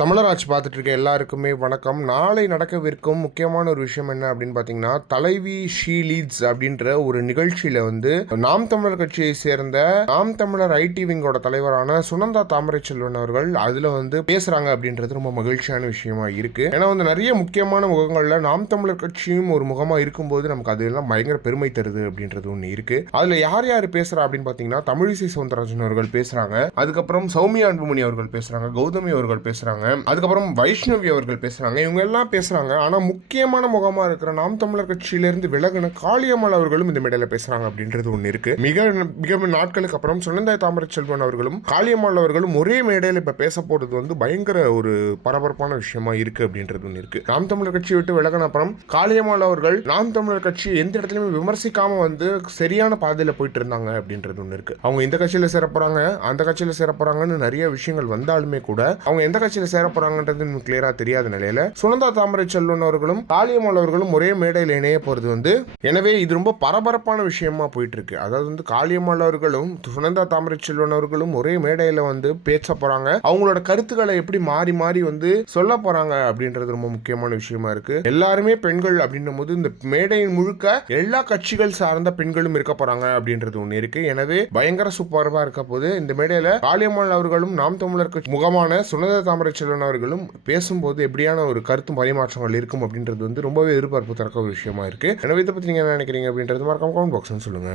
தமிழராஜ் பார்த்துட்டு இருக்க எல்லாருக்குமே வணக்கம். நாளை நடக்கவிருக்கும் முக்கியமான ஒரு விஷயம் என்ன அப்படின்னு பார்த்தீங்கன்னா தலைவி ஷீ லீட்ஸ் அப்படின்ற ஒரு நிகழ்ச்சியில் வந்து நாம் தமிழர் கட்சியை சேர்ந்த நாம் தமிழர் ஐடி விங்கோட தலைவரான சுனந்தா தாமரை செல்வன் அவர்கள் அதில் வந்து பேசுகிறாங்க அப்படின்றது ரொம்ப மகிழ்ச்சியான விஷயமா இருக்கு. ஏன்னா வந்து நிறைய முக்கியமான முகங்களில் நாம் தமிழர் கட்சியும் ஒரு முகமாக இருக்கும்போது நமக்கு அதெல்லாம் பயங்கர பெருமை தருது அப்படின்றது ஒன்று இருக்கு. அதில் யார் யார் பேசுகிறா அப்படின்னு பார்த்தீங்கன்னா தமிழிசை சவுந்தரராஜன் அவர்கள் பேசுகிறாங்க அதுக்கப்புறம் சௌமியா அன்புமணி அவர்கள் பேசுகிறாங்க கௌதமி அவர்கள் பேசுகிறாங்க அதுக்கப்புறம் வைஷ்ணவி அவர்கள் பேசுறாங்க. இவங்க எல்லாம் பேசுறாங்க. ஆனா முக்கியமான முகமா இருக்கிற நாம் தமிழர் கட்சியிலிருந்து விலகின காளியம்மாள் அவர்களும் இந்த மேடையில பேசுறாங்க அப்படின்றது ஒன்று இருக்கு. மிக மிக நாட்களுக்கு அப்புறம் சுனந்தாய் தாமரை செல்வன் அவர்களும் காளியம்மாள் அவர்களும் ஒரே மேடையில் இப்ப பேச போறது வந்து பயங்கர ஒரு பரபரப்பான விஷயமா இருக்கு அப்படின்றது ஒன்று இருக்கு. நாம் தமிழர் கட்சியை விட்டு விலகின அப்புறம் காளியம்மாள் அவர்கள் நாம் தமிழர் கட்சி எந்த இடத்துலயுமே விமர்சிக்காம வந்து சரியான பாதையில போயிட்டு இருந்தாங்க அப்படின்றது ஒன்று இருக்கு. அவங்க இந்த கட்சியில சேர அந்த கட்சியில சேர நிறைய விஷயங்கள் வந்தாலுமே கூட அவங்க எந்த கட்சியில சேர போறாங்கன்றது கிளியரா தெரியாத நிலையில சுனந்தா தாமரை செல்வன் அவர்களும் காளியம்மாள் அவர்களும் ஒரே மேடையில் இணைய போறது வந்து எனவே இது ரொம்ப பரபரப்பான விஷயமா போயிட்டு இருக்கு அதாவது வந்து காளியம்மாள் அவர்களும் சுனந்தா தாமரை செல்வன் அவர்களும் ஒரே மேடையில வந்து பேச போறாங்க. அவங்களோட கருத்துக்களை எப்படி மாறி மாறி வந்து சொல்ல போறாங்க அப்படின்றது ரொம்ப முக்கியமான விஷயமா இருக்கு. எல்லாருமே பெண்கள் அப்படின்னும் போது இந்த மேடையின் முழுக்க எல்லா கட்சிகள் சார்ந்த பெண்களும் இருக்க போறாங்க அப்படின்றது ஒண்ணு இருக்கு. எனவே பயங்கர சூப்பரா இருக்க போது இந்த மேடையில காளியம்மாள் அவர்களும் நாம் தமிழர் முகமான சுனந்தா தாமரை சிலனவர்களும் அவர்களும் பேசும்போது எப்படியான ஒரு கருத்தும் பரிமாற்றங்கள் இருக்கும் அப்படின்றது வந்து ரொம்பவே எதிர்பார்ப்பு தரக்க ஒரு விஷயமா இருக்கு. எனவே இதை பத்தி நீங்க என்ன நினைக்கிறீங்க அப்படின்றது மறக்காம கமெண்ட் பாக்ஸ்னு சொல்லுங்க.